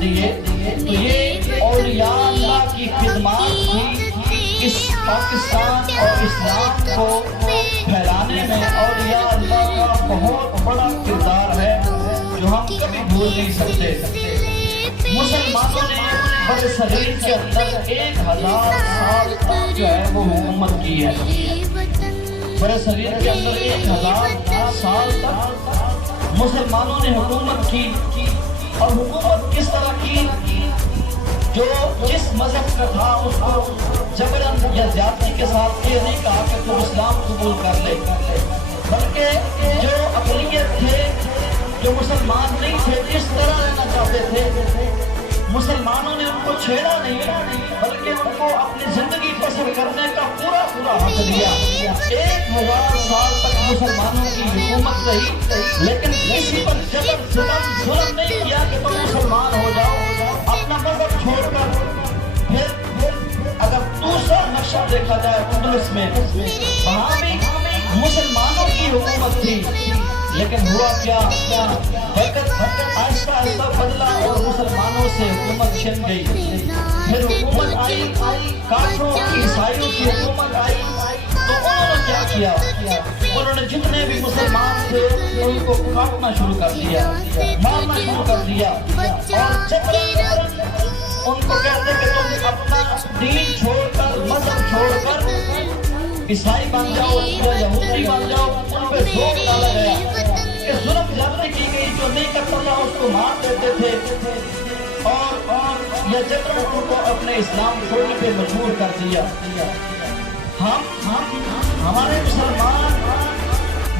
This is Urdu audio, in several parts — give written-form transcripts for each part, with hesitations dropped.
دیے، تو یہ اولیاء اللہ کی خدمات بھی اس پاکستان اور اسلام کو پھیلانے میں اولیاء اللہ کا بہت بڑا کردار ہے جو ہم کبھی بھول نہیں سکتے۔ مسلمانوں نے برصغیر کے اندر 1000 سال تک جو ہے وہ حکومت کی ہے۔ برصغیر کے اندر 1000 سال تک مسلمانوں نے حکومت کی، اور حکومت کس طرح کی؟ جو جس مذہب کا تھا اس کو جبراً یا زیادتی کے ساتھ یہ نہیں کہا کہ تم اسلام قبول کر لے، بلکہ جو اقلیت تھے، جو مسلمان نہیں تھے، اس طرح رہنا چاہتے تھے، مسلمانوں نے ان کو چھیڑا نہیں بلکہ ان کو اپنی زندگی بسر کرنے کا پورا حق دیا۔ 1000 سال تک مسلمانوں کی حکومت رہی، لیکن کسی پر جبر ظلم نہیں کیا کہ تم مسلمان ہو جاؤ اپنا مذہب چھوڑ کر۔ پھر اگر دوسرا نقشہ دیکھا جائے اندلس میں، وہاں بھی مسلمانوں کی حکومت تھی، لیکن ہوا کیا؟ وقت آہستہ آہستہ بدلا اور مسلمانوں سے حکومت چھن گئی۔ پھر حکومت آئی، کافروں کی، عیسائیوں کی حکومت آئی، تو انہوں نے کیا کیا؟ انہوں نے جتنے بھی مسلمان تھے ان کو کاٹنا شروع کر دیا، مارنا شروع کر دیا، اور جب ان کو کہتے کہ تم اپنا دین چھوڑ کر، مذہب چھوڑ کر عیسائی بن جاؤ یا یہودی بن جاؤ، ان پہ زور ڈالا گیا کہ ظلم زیادتی کی گئی، جو نہیں کرتا تھا اس کو مار دیتے تھے، اور یا جبراً ان کو اپنے اسلام چھوڑنے پہ مجبور کر دیا۔ ہمارے مسلمان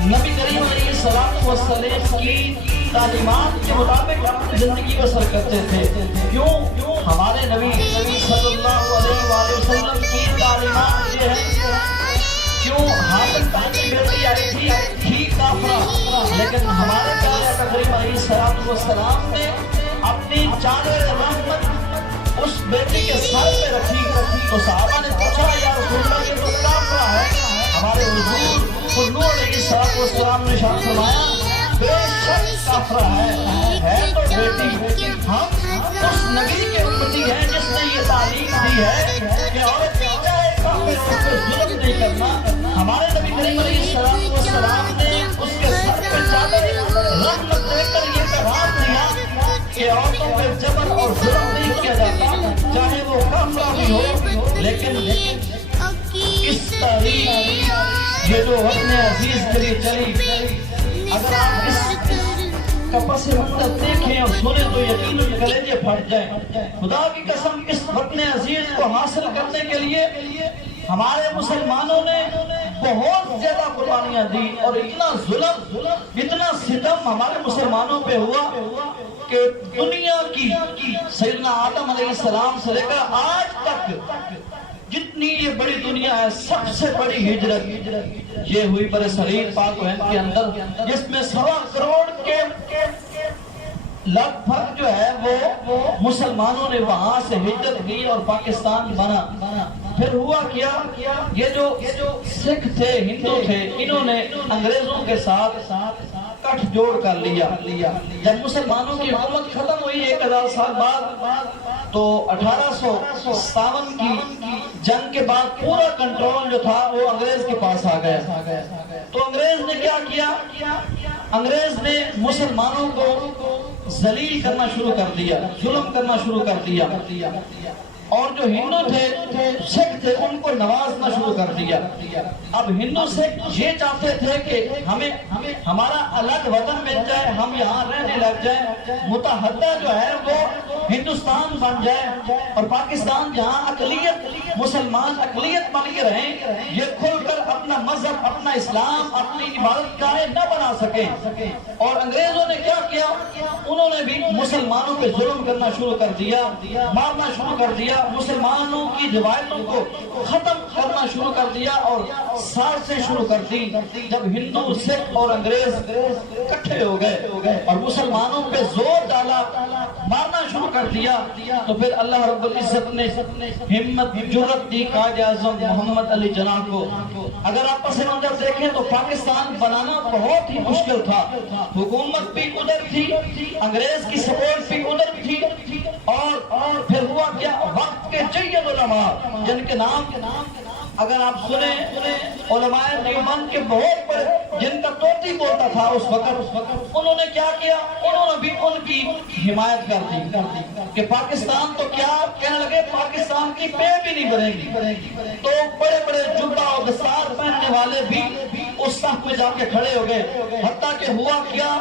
نبی کریم علیہ الصلوۃ والسلام کی تعلیمات کے مطابق اپنی زندگی بسر کرتے تھے۔ کیوں؟ ہمارے نبی صلی اللہ علیہ وآلہ وسلم کی تعلیمات یہ ہے، کیوں حاتم طائی کی بیٹی آئی تھی کافرہ، لیکن ہمارے پیارے کریم علیہ الصلوۃ والسلام نے اپنی چادر رحمت اس بیٹی کے سر پہ رکھی، تو صحابہ نے پوچھا یا رسول اللہ یہ تو کافرہ ہے۔ ہمارے حضور نور علیہ الصلوۃ والسلام نے ارشاد فرمایا بے شک کافرہ ہے تو بیٹی۔ ہم اس نبی کے امتی ہیں جس نے یہ تعلیم دی ہے کہ عورت چاہے کافر اس پہ ظلم نہیں کرنا۔ ہمارے نبی کریم علیہ الصلوۃ والسلام نے اس کے سر پہ چادر رحمت دے کر یہ پیغام دیا کہ عورتوں پہ جبر اور ظلم نہیں کیا جاتا، چاہے وہ کافرہ بھی ہو۔ لیکن اس تاریخ یہ جو وطن عزیز کے لیے چلی، اگر آپ اس کا پس منظر دیکھیں اور سنیں تو یقیناً کلیجے پھٹ جائیں۔ خدا کی قسم اس وطن عزیز کو حاصل کرنے کے لیے ہمارے مسلمانوں نے بہت زیادہ قربانیاں دی، اور اتنا ظلم، اتنا ستم ہمارے مسلمانوں پہ ہوا کہ دنیا کی سیدنا آدم علیہ السلام سے لے کر آج تک جتنی یہ بڑی دنیا ہے، سب سے بڑی ہجرت یہ ہوئی برصغیر پاک و ہند کے اندر، جس میں 1.25 کروڑ کے لگ بھگ جو ہے وہ مسلمانوں نے وہاں سے ہجرت کی اور پاکستان بنا۔ پھر ہوا کیا؟ یہ جو سکھ تھے، ہندو تھے، انہوں نے انگریزوں کے ساتھ کٹ جوڑ کر لیا۔ جب مسلمانوں کی حکومت ختم ہوئی 1000 سال بعد، تو 1857 کی جنگ کے بعد پورا کنٹرول جو تھا وہ انگریز کے پاس آ گیا۔ تو انگریز نے کیا کیا؟ انگریز نے مسلمانوں کو ذلیل کرنا شروع کر دیا، ظلم کرنا شروع کر دیا، اور جو ہندو تھے، سکھ تھے، ان کو نوازنا شروع کر دیا۔ اب ہندو سکھ یہ چاہتے تھے کہ ہمیں ہمارا الگ وطن مل جائے، ہم یہاں رہنے لگ جائیں، متحدہ جو ہے وہ ہندوستان بن جائے، اور پاکستان جہاں اقلیت، مسلمان اقلیت بن کے رہیں، یہ کھل کر اپنا مذہب، اپنا اسلام، اپنی عبادت گاہیں نہ بنا سکیں۔ اور انگریزوں نے کیا کیا؟ انہوں نے بھی مسلمانوں پہ ظلم کرنا شروع کر دیا، مارنا شروع کر دیا، دیا، مسلمانوں کی روایتوں کو ختم کرنا شروع کر دیا اور سار سے شروع کر دی۔ جب ہندو، سکھ اور انگریز اکٹھے ہو گئے اور مسلمانوں پہ زور ڈالا، مارنا شروع کر دیا، تو پھر اللہ رب العزت نے ہمت جرأت دی قائد اعظم محمد علی جناح کو۔ اگر آپ پس منظر دیکھیں تو پاکستان بنانا بہت ہی مشکل تھا، حکومت بھی ادھر تھی، انگریز کی سپورٹ بھی ادھر تھی، اور پھر ہوا کیا، وقت کے جید علماء جن کے نام اگر آپ سنیں، علماء دیوبند کے بہت بڑے جن کا طوطی بولتا تھا اس وقت، انہوں نے کیا کیا، انہوں نے بھی ان کی حمایت کر دی کہ پاکستان تو کیا کہنے لگے، پاکستان کی پے بھی نہیں بنے گی۔ تو بڑے بڑے جبہ اور دستار پہننے والے بھی اس صف میں جا کے کھڑے ہو گئے، حتیٰ کہ ہوا کیا،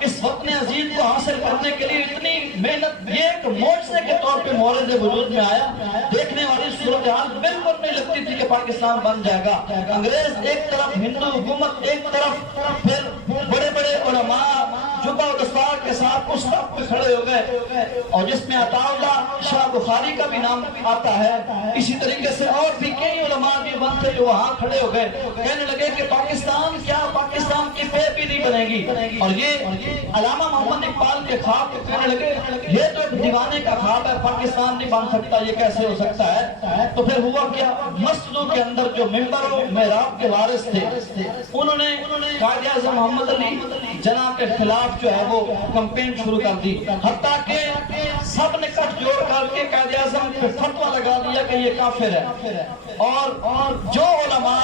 اس وطن عزیز کو حاصل کرنے کے لیے اتنی محنت، یہ ایک معجزے کے طور پہ مورد وجود میں آیا۔ دیکھنے والی صورتحال بالکل نہیں لگتی تھی کہ پاکستان بن جائے گا، انگریز ایک طرف، ہندو حکومت ایک طرف، پھر بڑے بڑے علماء جبہ و دستار کے ساتھ اس صف پہ کھڑے ہو گئے، اور جس میں عطا اللہ شاہ بخاری کا بھی نام آتا ہے۔ اسی طریقے سے اور بھی کئی علماء بھی بنتے جو وہاں کھڑے ہو گئے، کہنے لگے کہ پاکستان کیا، پاکستان کی پے بھی نہیں بنے گی۔ اور یہ علامہ محمد اقبال کے خواب کو کہنے لگے، یہ تو ایک دیوانے کا خواب ہے، پاکستان نہیں بن سکتا، یہ کیسے ہو سکتا ہے۔ تو پھر ہوا کیا، مسجدوں کے اندر جو ممبر و محراب کے وارث تھے، انہوں نے قائد اعظم محمد علی جناح کے خلاف جو ہے وہ کمپین شروع کر دی، حتیٰ کہ سب نے کٹ جوڑ کر کے قائد اعظم پہ فتویٰ لگا دیا کہ یہ کافر ہے۔ اور جو علماء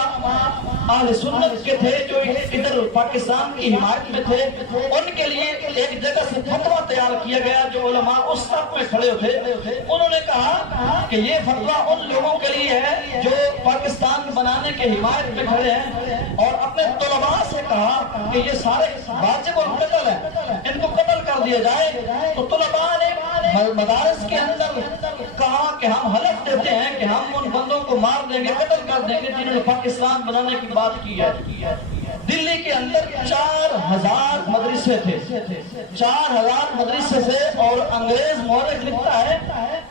اہل سنت کے تھے، جو ادھر پاکستان کی حمایت میں تھے، ان کے لیے ایک جگہ سے فتویٰ تیار کیا گیا، جو علماء اس صف میں کھڑے تھے، انہوں نے کہا کہ یہ فتویٰ ان لوگوں کے لیے ہے جو پاکستان بنانے کے حمایت میں کھڑے ہیں، اور اپنے طلباء سے کہا کہ یہ سارے واجب القتل ہیں، ان کو قتل کر دیا جائے۔ تو طلباء نے مدارس کے اندر کہا کہ ہم حلف دیتے ہیں کہ ہم ان بندوں کو مار دیں گے، قتل کر دیں گے جنہوں نے پاکستان بنانے کی بات کی ہے۔ دلی کے اندر 4000 مدرسے تھے، 4000 مدرسے سے، اور انگریز مورخ لکھتا ہے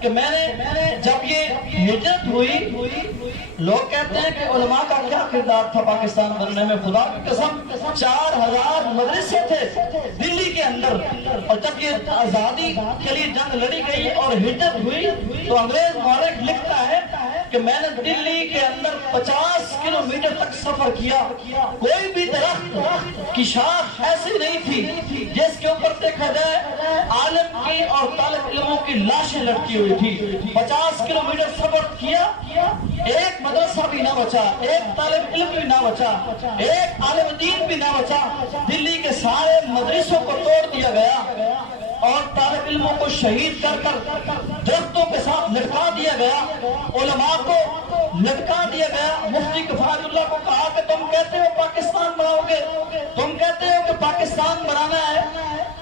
کہ میں نے جب یہ ہجرت ہوئی، لوگ کہتے ہیں کہ علماء کا کیا کردار تھا پاکستان بننے میں، خدا کی قسم 4000 مدرسے تھے دلی کے اندر، اور جب یہ آزادی کے لیے جنگ لڑی گئی اور ہجرت ہوئی، تو انگریز مورخ لکھتا ہے کہ میں نے دلی کے اندر 50 کلومیٹر تک سفر کیا، کوئی بھی درخت کی شاخ ایسی نہیں تھی جس کے اوپر دیکھا جائے عالم کی اور طالب علموں کی لاشیں لٹکی ہوئی تھی۔ 50 کلومیٹر سفر کیا، ایک مدرسہ بھی نہ بچا، ایک طالب علم بھی نہ بچا، ایک عالم دین بھی نہ بچا، دلی کے سارے مدرسوں کو توڑ دیا گیا اور طالب علموں کو شہید کر کر درختوں کے ساتھ لٹکا دیا گیا، علماء کو لٹکا دیا گیا۔ مفتی کفایت اللہ کو کہا کہ تم کہتے ہو پاکستان بناؤ گے، تم کہتے ہو کہ پاکستان بنانا ہے،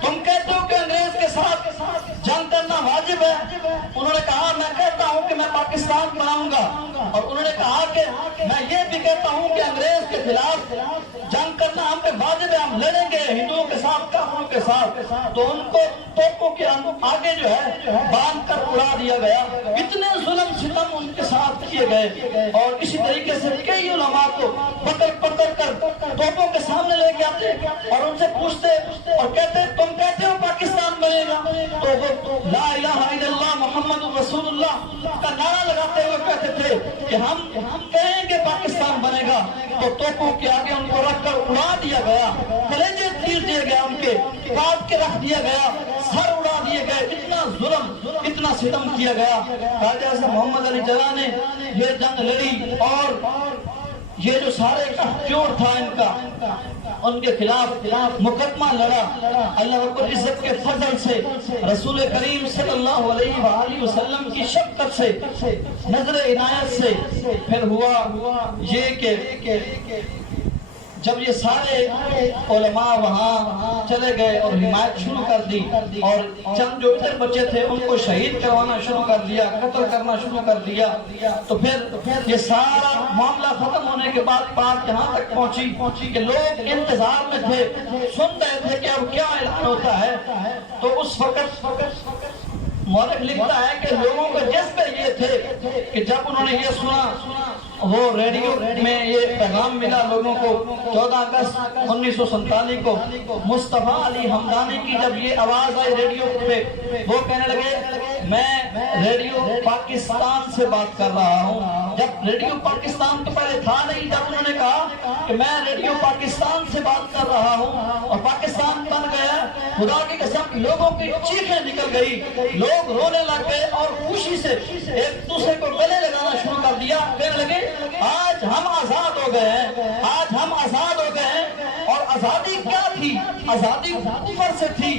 تم کہتے ہو کہ انگریز کے ساتھ جنگ کرنا واجب ہے۔ انہوں نے کہا میں کہتا ہوں کہ میں پاکستان بناؤں گا، اور انہوں نے کہا کہ میں یہ بھی کہتا ہوں کہ انگریز کے خلاف جنگ کرنا ہم پہ واجب ہے، ہم لڑیں گے ہندوؤں کے ساتھ، کافروں کے ساتھ۔ تو ان کو توپوں کے آگے جو ہے باندھ کر اڑا دیا گیا۔ اتنے ظلم ستم ان کے ساتھ کیے گئے، اور اسی طریقے سے کئی علماء کو پکڑ پکڑ کر توپوں کے سامنے لے کے آتے اور ان سے پوچھتے اور کہتے تم کہتے ہو پاکستان بنے گا؟ تو وہ لا الہ الا اللہ محمد رسول اللہ کا نعرہ لگاتے ہوئے کہتے تھے کہ ہم کہیں گے پاکستان بنے گا۔ تو توپوں کے آگے ان کو رکھ کر اڑا دیا گیا، کلیجے چیر دیے گیا، ان کے کاٹ کے رکھ دیا گیا، سر اڑا دیے گئے، اتنا ظلم اتنا ستم کیا گیا۔ قائد اعظم محمد علی جناح نے یہ جنگ لڑی، اور یہ جو سارے جوڑ تھا ان کا، ان کے خلاف مقدمہ لڑا۔ اللہ رب العزت کے فضل سے، رسول کریم صلی اللہ علیہ وآلہ وسلم کی شفقت سے، نظر عنایت سے، پھر ہوا یہ کہ جب یہ سارے علماء وہاں چلے گئے اور حمایت شروع کر دی، اور چند جو ادھر بچے تھے ان کو شہید کروانا شروع کر دیا، قتل کرنا شروع کر دیا، تو پھر یہ سارا معاملہ ختم ہونے کے بعد بات یہاں تک پہنچی کہ لوگ انتظار میں تھے، سن رہے تھے کہ اب کیا اعلان ہوتا ہے۔ تو اس وقت مورخ لکھتا ہے کہ لوگوں کے جذبے یہ تھے کہ جب انہوں نے یہ سنا، وہ ریڈیو میں یہ پیغام ملا لوگوں کو 14 اگست 1947 کو مصطفیٰ علی حمدانی کی جب یہ آواز آئی ریڈیو پہ، وہ کہنے لگے میں ریڈیو پاکستان سے بات کر رہا ہوں۔ جب ریڈیو پاکستان تو پہلے تھا نہیں، جب انہوں نے کہا کہ میں ریڈیو پاکستان سے بات کر رہا ہوں اور پاکستان بن گیا، خدا کی قسم لوگوں کی چیخیں نکل گئی، لوگ رونے لگ گئے اور خوشی سے ایک دوسرے کو گلے لگانا شروع کر دیا، کہنے لگے آج ہم آزاد ہو گئے ہیں، آج ہم آزاد ہو گئے ہیں۔ اور آزادی کیا تھی؟ آزادی کفر سے تھی،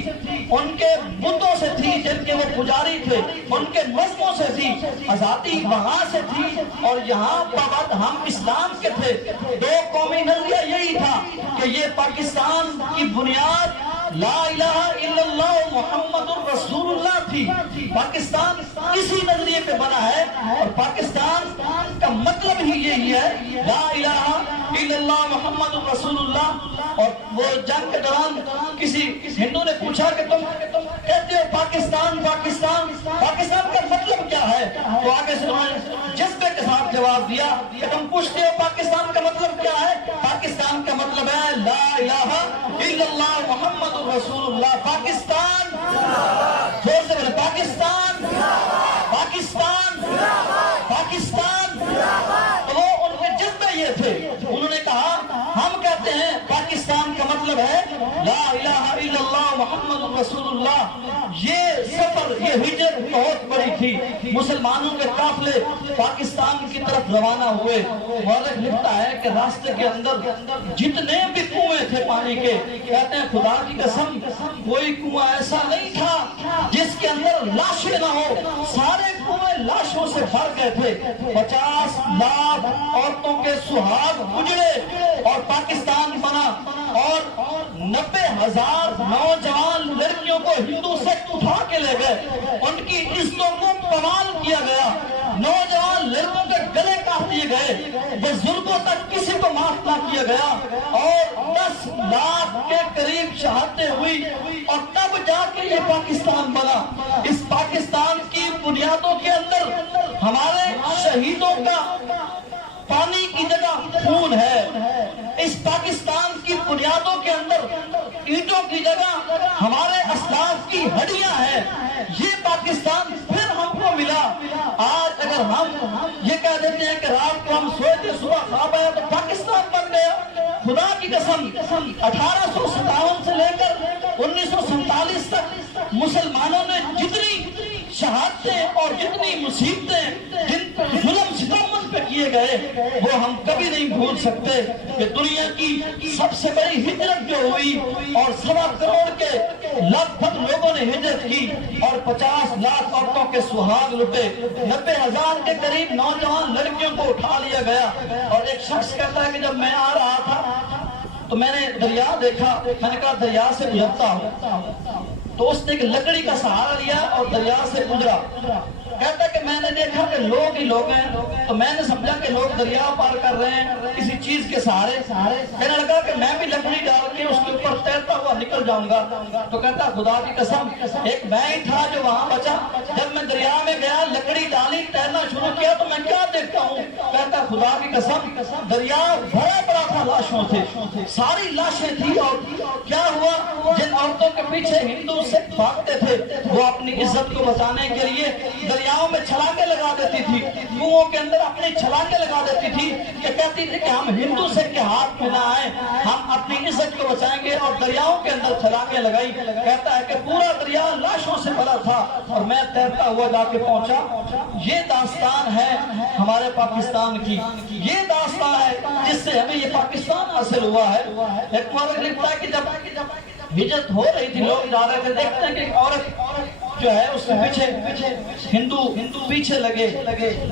ان کے بتوں سے تھی جن کے وہ پجاری تھے، ان کے نظموں سے تھی، آزادی وہاں سے تھی اور یہاں پابند ہم اسلام کے تھے۔ دو قومی نظریہ یہی تھا کہ یہ پاکستان کی بنیاد لا الہ الا اللہ محمد الرسول اللہ تھی۔ پاکستان اسی نظریے پہ بنا ہے اور پاکستان کا مطلب ہی یہی ہے لا الہ الا اللہ محمد الرسول اللہ۔ اور وہ جنگ کے دوران کسی ہندو نے پوچھا کہ تم کہتے ہو پاکستان پاکستان، پاکستان کا مطلب کیا ہے؟ تو آگے سے انہوں نے جذبے کے ساتھ جواب دیا کہ تم پوچھتے ہو پاکستان کا مطلب کیا ہے؟ پاکستان کا مطلب ہے لا الہ الا اللہ محمد الرسول اللہ۔ پاکستان، زور سے بولے پاکستان، پاکستان، پاکستان۔ تو وہ ان کے جذبے یہ تھے، انہوں نے کہا ہم کہتے ہیں پاکستان کا مطلب ہے لا الہ الا اللہ محمد الرسول اللہ۔ یہ سفر، یہ ہجرت بہت بڑی تھی، مسلمانوں کے قافلے پاکستان کی طرف روانہ ہوئے۔ مورخ لکھتا ہے کہ راستے کے اندر جتنے بھی کنویں تھے پانی کے، کہتے ہیں خدا کی قسم کوئی کنواں ایسا نہیں تھا جس کے اندر لاشیں نہ ہو، سارے کنویں لاشوں سے بھر گئے تھے۔ 50 لاکھ عورتوں کے سہاگ اجڑے اور پاکستان بنا اور 90,000 نوجوان لڑکیوں کو ہندو سکھ اٹھا کے لے گئے، ان کی عزتوں کو پامال کیا گیا، نوجوان لڑکوں کے گلے کاٹ دیے گئے، بزرگوں تک کسی کو معاف نہ کیا گیا اور 10 لاکھ کے قریب شہادتیں ہوئی اور تب جا کے یہ پاکستان بنا۔ اس پاکستان کی بنیادوں کے اندر ہمارے شہیدوں کا پانی کی جگہ خون ہے، اس پاکستان کی بنیادوں کے اندر اینٹوں کی جگہ ہمارے اسلاف کی ہڈیاں ہیں۔ یہ پاکستان پھر ہم کو ملا۔ آج اگر ہم یہ کہہ دیتے ہیں کہ رات کو ہم سوئے تھے صبح خواب آیا تو پاکستان بن گیا، خدا کی قسم 1857 سے لے کر 1947 تک مسلمانوں نے جتنی شہادتیں اور جتنی مصیبتیں جن ظلم ستم پہ کیے گئے وہ ہم کبھی نہیں بھول سکتے کہ دنیا کی سب سے بڑی ہجرت جو ہوئی اور 1.25 کروڑ کے لگ بھگ لوگوں نے ہجرت کی اور 50 لاکھ عورتوں کے سہاگ لٹے، 90,000 کے قریب نوجوان لڑکیوں کو اٹھا لیا گیا۔ اور ایک شخص کہتا ہے کہ جب میں آ رہا تھا تو میں نے دریا دیکھا، میں نے کہا دریا سے گزرتا ہوں، تو اس نے ایک لکڑی کا سہارا لیا اور دریا سے گزرا۔ کہتا ہے کہ میں نے دیکھا کہ لوگ ہی لوگ ہیں تو میں نے سمجھا کہ لوگ دریا پار کر رہے ہیں کسی چیز کے سہارے، کہنے لگا کہ میں بھی لکڑی ڈال کے اس کے اوپر تیرتا ہوا نکل جاؤں گا۔ تو کہتا خدا کی قسم ایک میں ہی تھا جو وہاں بچا، جب میں دریا میں گیا لکڑی ڈالی تیرنا شروع کیا تو میں کیا دیکھتا ہوں، کہتا خدا کی قسم دریا بھرا پڑا تھا لاشوں سے، ساری لاشیں تھی۔ اور کیا ہوا، جن عورتوں کے پیچھے ہندو سکھ بھاگتے تھے وہ اپنی عزت کو بچانے کے لیے دریاؤں میں چھلانگیں لگا دیتی تھی، کنوؤں کے اندر اپنی چھلانگیں لگا دیتی تھی کہ کہتی تھی کہ ہم ہندو سکھ کے ہاتھ میں نہ آئیں، ہم اپنی عزت کو بچائیں گے، اور دریاؤں کے اندر چھلانگیں لگائی۔ کہتا ہے کہ پورا دریا لاشوں سے بھرا تھا اور میں تیرتا ہوا جا کے پہنچا۔ یہ داستان ہے ہمارے پاکستان کی، یہ داستان ہے جس سے ہمیں یہ پاکستان حاصل ہوا ہے۔ ایک مورخ لکھتا ہے کہ جب ہجرت ہو رہی تھی لوگ جا رہے تھے، دیکھتے ہیں کہ ایک عورت جو ہے اس کے پیچھے ہندو پیچھے لگے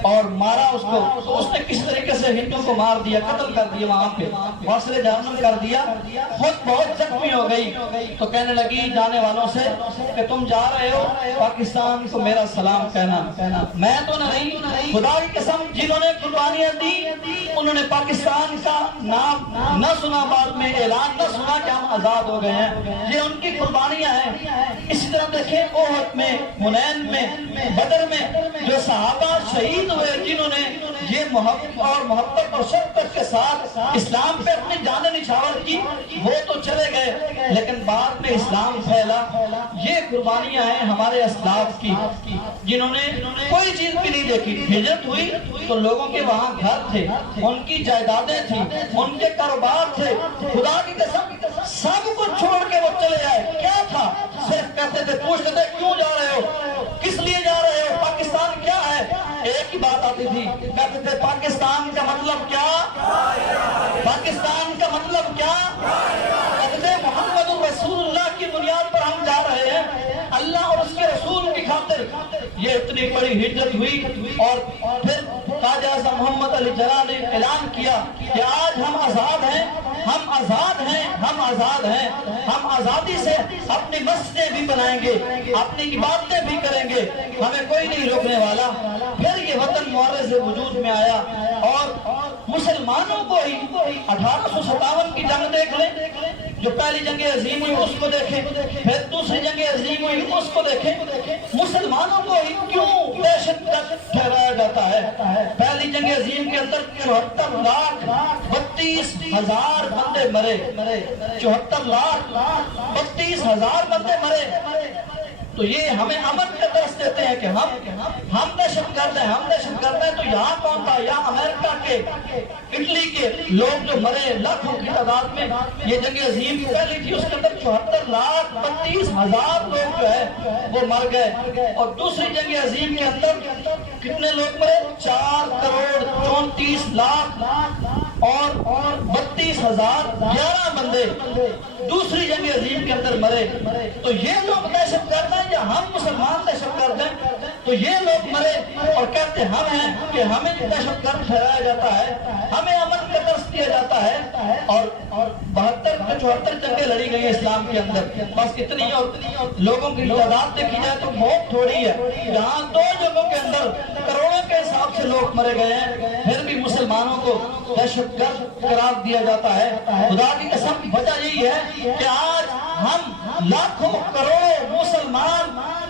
اور مارا اس کو، تو اس نے کس طریقے سے ہندو کو مار دیا، قتل کر دیا، وہاں پہ واصل جہنم کر دیا، خود بہت زخمی ہو گئی۔ تو کہنے لگی جانے والوں سے کہ تم جا رہے ہو پاکستان کو میرا سلام کہنا، میں تو نہیں، خدا کی قسم جنہوں نے قربانیاں دی انہوں نے پاکستان کا نام نہ سنا، بعد میں اعلان نہ سنا کہ ہم آزاد ہو گئے ہیں، یہ ان کی قربانیاں ہیں۔ اسی طرح دیکھیں احد میں، حنین میں، بدر میں جو صحابہ شہید ہوئے جنہوں نے یہ محبت اور شفقت کے ساتھ اسلام پہ اپنی جانیں نچھاور کی، وہ تو چلے گئے لیکن بعد میں اسلام پھیلا۔ یہ قربانیاں ہیں ہمارے اسلاف کی جنہوں نے کوئی چیز بھی نہیں دیکھی۔ ہجرت ہوئی تو لوگوں کے وہاں گھر تھے، ان کی جائیدادیں تھیں، ان کے کاروبار تھے، خدا کی قسم سب کو چھوڑ کے وہ چلے آئے۔ کیا تھا؟ صرف کہتے تھے، پوچھتے تھے کیوں جا رہے ہو، کس لیے جا رہے ہو، پاکستان کیا ہے؟ ایک ہی بات آتی تھی، کہتے تھے پاکستان کا مطلب کیا، پاکستان کا مطلب کیا، کہتے تھے محمد رسول اللہ کی بنیاد پر ہم جا رہے ہیں، اللہ اور اس کے رسول کی خاطر۔ یہ اتنی بڑی ہجرت ہوئی اور پھر خواجہ اعظم محمد علی جلال نے اعلان کیا کہ آج ہم آزاد ہیں، ہم آزاد ہیں، ہم آزاد ہیں، ہم آزادی سے اپنی مسجدیں بھی بنائیں گے، اپنی عبادتیں بھی کریں گے، ہمیں کوئی نہیں روکنے والا۔ پھر یہ وطن معرض وجود میں آیا اور مسلمانوں کو ہی 1857 کی جنگ دیکھ لیں، جو پہلی جنگ عظیم ہوئی اس کو دیکھیں، پھر دوسری جنگ عظیم ہوئی اس کو دیکھیں، مسلمانوں کو ہی کیوں دہشت گرد ٹھہرایا جاتا ہے؟ پہلی جنگ عظیم کے اندر 74,32,000 بندے مرے، 74,32,000 بندے مرے۔ تو یہ ہمیں امن کا درس دیتے ہیں کہ ہم دہشت گرد ہیں، ہم دہشت گرد ہیں۔ تو یہاں کون تھا؟ یہاں امریکہ کے، اٹلی کے لوگ جو مرے لاکھوں کی تعداد میں۔ یہ جنگ عظیم پہلی تھی، اس کے اندر 74,32,000 لوگ جو ہے وہ مر گئے۔ اور دوسری جنگ عظیم کے اندر کتنے لوگ مرے؟ 4,34,00,000 اور 32,011 بندے دوسری جنگ عظیم کے اندر مرے۔ تو یہ لوگ دہشت گرد ہیں یا ہم مسلمان دہشت گرد ہیں؟ تو یہ لوگ مرے اور کہتے ہم ہیں کہ ہمیں دہشت گرد ٹھہرایا جاتا ہے، ہمیں امن کا درس دیا جاتا ہے۔ اور 72-74 جنگیں لڑی گئی اسلام کے اندر، بس اتنی، اور لوگوں کی تعداد دیکھی جائے تو بہت تھوڑی ہے۔ یہاں 2 جنگوں کے اندر کروڑوں کے حساب سے لوگ مرے گئے ہیں، پھر بھی مسلمانوں کو دہشت گرد قرار دیا جاتا ہے۔ خدا کی قسم وجہ یہی ہے کہ آج ہم لاکھوں کروڑوں مسلمان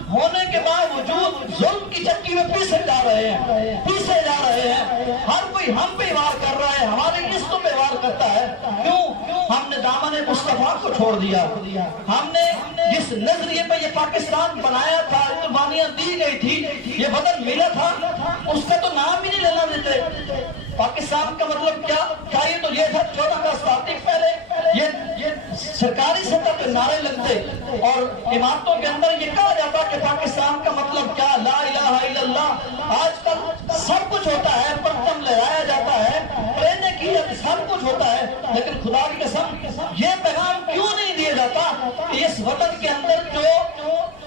ہونے کے باوجود ظلم کی چکی میں پیسے جا رہے ہیں، ہر کوئی ہم پہ وار کر رہا ہے، ہماری قسطوں پہ وار کرتا ہے۔ کیوں؟ ہم نے دامن مصطفیٰ کو چھوڑ دیا، ہم نے جس نظریے پہ یہ پاکستان بنایا تھا، قربانیاں دی گئی تھی، یہ وطن ملا تھا، اس کا تو نام ہی نہیں لینا دیتے۔ پاکستان کا مطلب کیا یہ تو یہ تھا 14 اگست آتی پہلے یہ سرکاری سطح پہ نعرے لگتے اور عمارتوں کے اندر یہ کہا جاتا کہ پاکستان کا مطلب کیا، لا الہ الا اللہ۔ آج کل سب کچھ ہوتا ہے، پرچم لہرایا جاتا ہے، پریڈیں کی جاتی، سب کچھ ہوتا ہے، لیکن خدا کی قسم یہ پیغام کیوں نہیں دیا جاتا کہ اس وطن کے اندر جو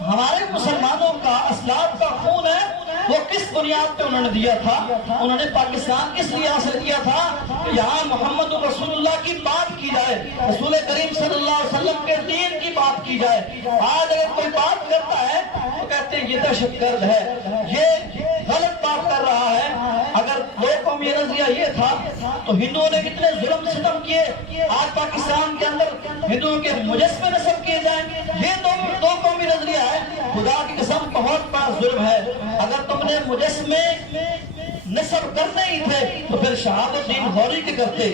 ہمارے مسلمانوں کا اسلاف کا خون ہے وہ کس بنیاد پہ انہوں نے دیا تھا؟ انہوں نے پاکستان کس لیے حاصل کیا تھا کہ یہاں محمد رسول اللہ کی بات کی جائے، رسول کریم صلی اللہ علیہ وسلم کے دین کی بات کی جائے۔ آج اگر کوئی بات کرتا ہے تو کہتے ہیں یہ دہشت گرد ہے، یہ غلط بات کر رہا ہے۔ اگر لوگوں میں یہ نظریہ یہ تھا تو ہندوؤں نے کتنے ظلم ستم کیے، آج پاکستان کے اندر ہندوؤں کے مجسمے نصب کیے جائیں، یہ دو قومی نظریہ ہے۔ خدا کی قسم بہت بڑا ظلم ہے۔ اگر تم نے مجسمے نصب کرنے ہی تھے تو پھر شہاب الدین غوری کے کرتے،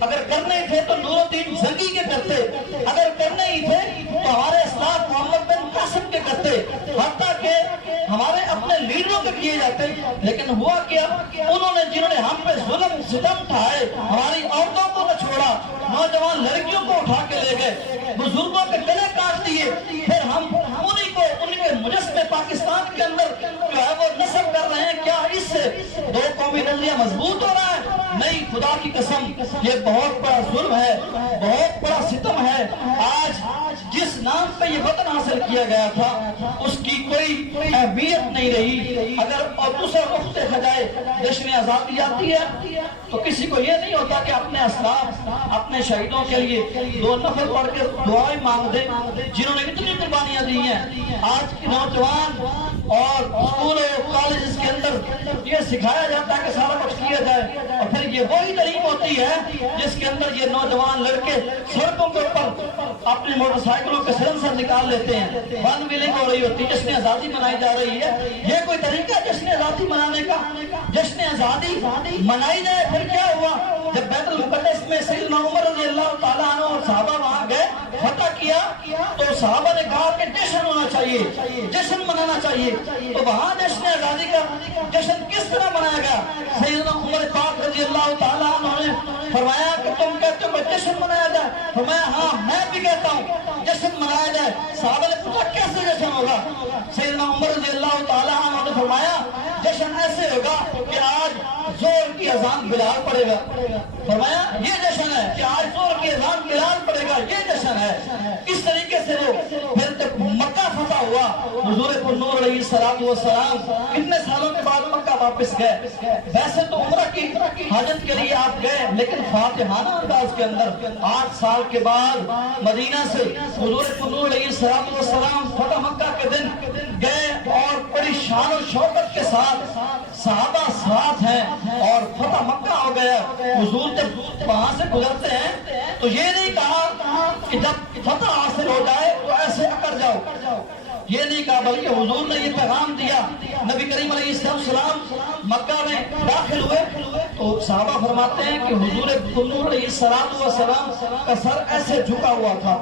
اگر کرنے ہی تھے تو نور الدین زنگی کے کرتے، اگر کرنے ہی تھے تو ہمارے اسلاف محمد بن قاسم کے کرتے، حتیٰ کہ ہمارے اپنے لیڈروں کے کیے جاتے۔ لیکن ہوا کیا؟ انہوں نے جنہوں نے ہم پہ ظلم ستم ٹھائے، ہماری عورتوں کو نہ چھوڑا، نوجوان لڑکیوں کو اٹھا کے لے گئے، بزرگوں کے گلے کاٹ دیے، پھر ہم انہیں کو ان کے مجسمے پاکستان کے اندر جو ہے وہ نصب کر رہے ہیں۔ کیا اس سے دو قومی نظریہ مضبوط ہو رہا ہے؟ نہیں، خدا کی قسم یہ بہت بڑا ظلم ہے، بہت بڑا ستم ہے۔ آج جس نام پہ یہ وطن حاصل کیا گیا تھا اس کی کوئی اہمیت نہیں رہی۔ اگر اور دوسرا رخ دیکھا جائے، جشن آزادی آتی ہے تو کسی کو یہ نہیں ہوتا کہ اپنے اسلاف، اپنے شہیدوں کے لیے 2 نفل پڑھ کے دعائیں مانگ دیں جنہوں نے اتنی قربانیاں دی ہیں۔ آج کے نوجوان اور اسکول اور کالجز کے اندر یہ سکھایا جاتا ہے کہ سارا کچھ کیا جائے، اور پھر یہ وہی تعلیم ہوتی ہے جس کے اندر یہ نوجوان لڑکے سڑکوں کے اوپر اپنی موٹر سائیکلوں کے سلنسر نکال لیتے ہیں، ون ویلنگ ہو رہی ہوتی ہے، جشن آزادی منائی جا رہی ہے۔ یہ کوئی طریقہ جشن آزادی منانے کا؟ جشن آزادی منائی جائے پھر کیا ہوا؟ جب بیت المقدس میں سیدنا عمر رضی اللہ تعالیٰ عنہ اور صحابہ وہاں گئے، فتح کیا، تو صحابہ نے کہا کہ جشن ہونا چاہیے، جشن منانا چاہیے۔ تو وہاں جشن آزادی کا جشن کس طرح منایا گیا؟ سیدنا عمر پاک رضی اللہ تعالیٰ عنہ نے فرمایا کہ تم کہتے ہو جشن منایا جائے؟ فرمایا ہاں میں بھی کہتا ہوں جشن منایا جائے۔ صحابہ نے پوچھا کیسے جشن ہوگا؟ سیدنا عمر رضی اللہ تعالیٰ عنہ نے فرمایا جشن ایسے ہوگا کہ آج زور کی اذان بلال پڑے گا۔ فرمایا یہ جشن ہے کہ آج زور کی اذان بلال پڑے گا، یہ جشن ہے۔ اس طریقے سے وہ پھر جب مکہ فتح ہوا، حضور نور علیہ السلام کتنے سالوں کے بعد مکہ واپس گئے۔ ویسے تو عمرہ کی حاجت کے لیے آپ گئے، لیکن فاتحانہ انداز کے اندر 8 سال کے بعد مدینہ سے حضور نور علیہ السلام فتح مکہ کے دن گئے، اور بڑی شان و شوکت کے ساتھ صحابہ ساتھ ہیں اور فتح مکہ ہو گیا۔ حضور جب وہاں سے گزرتے ہیں تو یہ نہیں کہا کہ جب فتح حاصل ہو جائے تو ایسے اکڑ جاؤ، یہ نہیں کہا، بلکہ حضور نے یہ پیغام دیا۔ نبی کریم علیہ السلام مکہ میں داخل ہوئے تو صحابہ فرماتے ہیں کہ حضور نور علیہ السلام کا سر ایسے جھکا ہوا تھا،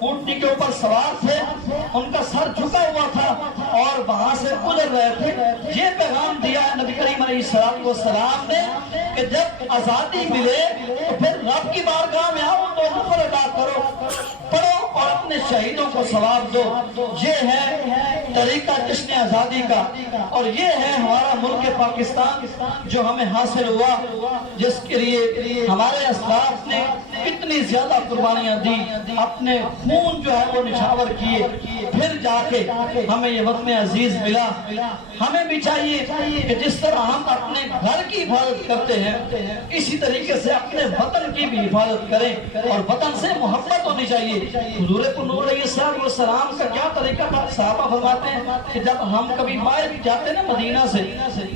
اونٹنی کے اوپر سوار تھے، ان کا سر جھکا ہوا تھا اور وہاں سے گزر رہے تھے۔ یہ پیغام دیا نبی کریم علیہ السلام نے کہ جب آزادی ملے تو پھر رب کی بارگاہ میں آؤ تو نفل ادا کرو، پڑھو اور اپنے شہیدوں کو ثواب دو۔ یہ ہے طریقہ جشن آزادی کا، اور یہ ہے ہمارا ملک پاکستان جو ہمیں حاصل ہوا، جس کے لیے ہمارے اسلاف نے کتنی زیادہ قربانیاں دی، اپنے خون جو ہے وہ نچھاور کیے، پھر جا کے ہمیں یہ وطن عزیز ملا۔ ہمیں بھی چاہیے کہ جس طرح ہم اپنے گھر کی حفاظت کرتے ہیں، اسی طریقے سے اپنے وطن کی بھی حفاظت کریں، اور وطن سے محبت ہونی چاہیے۔ حضور نور علیہ السلام کا کیا طریقہ تھا؟ صحابہ فرماتے ہیں کہ جب ہم کبھی باہر جاتے نا مدینہ سے،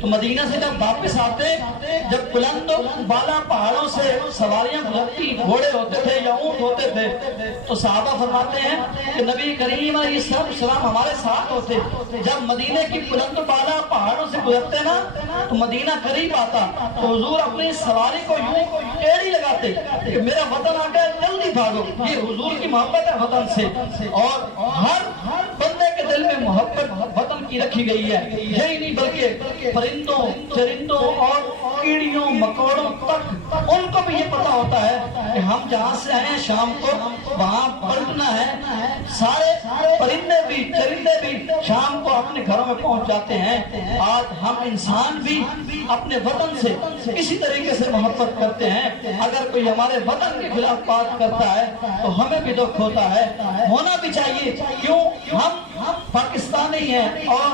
تو مدینہ سے جب واپس آتے، جب بلند بالا پہاڑوں سے سواریاں گزرتی، گھوڑے ہوتے تھے یا اونٹ ہوتے تھے، تو صحابہ فرماتے ہیں کہ نبی کریم علیہ السلام ہمارے ساتھ ہوتے۔ جب مدینہ کی بلند بالا پہاڑوں سے گزرتے نا تو مدینہ قریب آتا تو حضور اپنی سواری کو یوں ٹیڑھی لگاتے کہ میرا وطن آ گیا، جلدی بھاگو۔ یہ حضور کی محبت ہے وطن سے، اور ہر بندے کے دل میں محبت وطن کی رکھی گئی ہے۔ یہی نہیں بلکہ پرندوں، چرندوں اور کیڑیوں مکوڑوں تک ان کو بھی یہ پتا ہوتا ہے کہ ہم جہاں سے آئے ہیں شام کو وہاں پلٹنا ہے۔ سارے پرندے بھی چرندے بھی شام کو اپنے گھروں میں پہنچ جاتے ہیں۔ آج ہم انسان بھی اپنے وطن سے اسی طریقے سے محبت کرتے ہیں۔ اگر کوئی ہمارے وطن کے خلاف بات کرتا ہے تو ہمیں بھی دکھ ہوتا ہے، ہونا بھی چاہیے۔ کیوں؟ ہم پاکستانی ہیں اور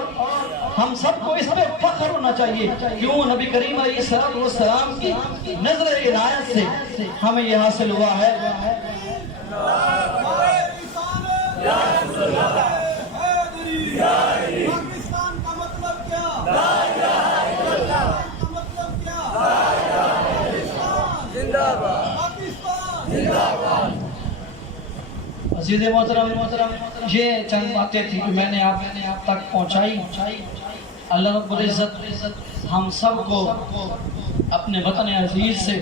ہم سب کو اس پہ فخر ہونا چاہیے۔ کیوں؟ نبی کریم علیہ السلام کی نظر عنایت سے ہمیں یہ حاصل ہوا ہے۔ پاکستان کا مطلب کیا؟ لا الہ الا اللہ کا مطلب کیا؟ لا الہ الا اللہ زندہ باد، پاکستان زندہ باد۔ عزیز محترم، یہ چند باتیں تھی جو میں نے آپ تک پہنچائی۔ اللہ رب العزت ہم سب کو اپنے وطن عزیز سے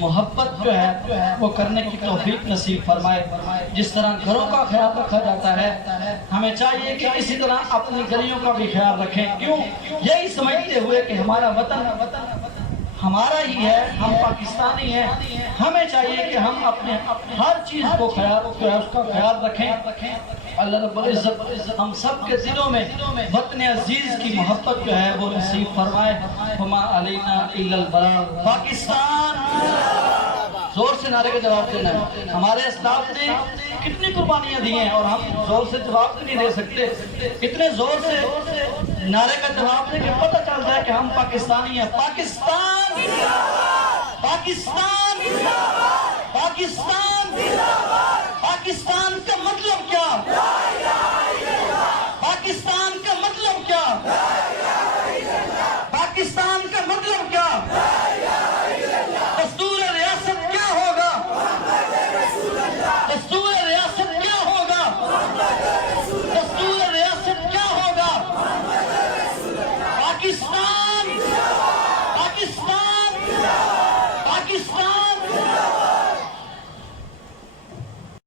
محبت جو ہے وہ کرنے کی توفیق نصیب فرمائے۔ جس طرح گھروں کا خیال رکھا جاتا ہے، ہمیں چاہیے کہ اسی طرح اپنی گلیوں کا بھی خیال رکھیں۔ کیوں؟ یہی سمجھتے ہوئے کہ ہمارا وطن ہمارا ہی ہے، ہم پاکستانی ہیں، ہمیں چاہیے کہ ہم اپنے ہر چیز کو اس کا خیال رکھیں۔ اللہ رب العزت ہم سب کے دلوں میں وطن عزیز کی محبت جو ہے وہ نصیب فرمائے۔ وما علینا الا البلاغ۔ پاکستان، زور سے نعرے کا جواب دینا ہے۔ ہمارے اسلاف نے کتنی قربانیاں دی ہیں اور ہم زور سے جواب نہیں دے سکتے۔ کتنے زور سے نعرے کا جواب دے کے پتہ چلتا ہے کہ ہم پاکستانی ہیں۔ پاکستان، پاکستان، پاکستان، پاکستان کا مطلب کیا؟ پاکستان کا مطلب کیا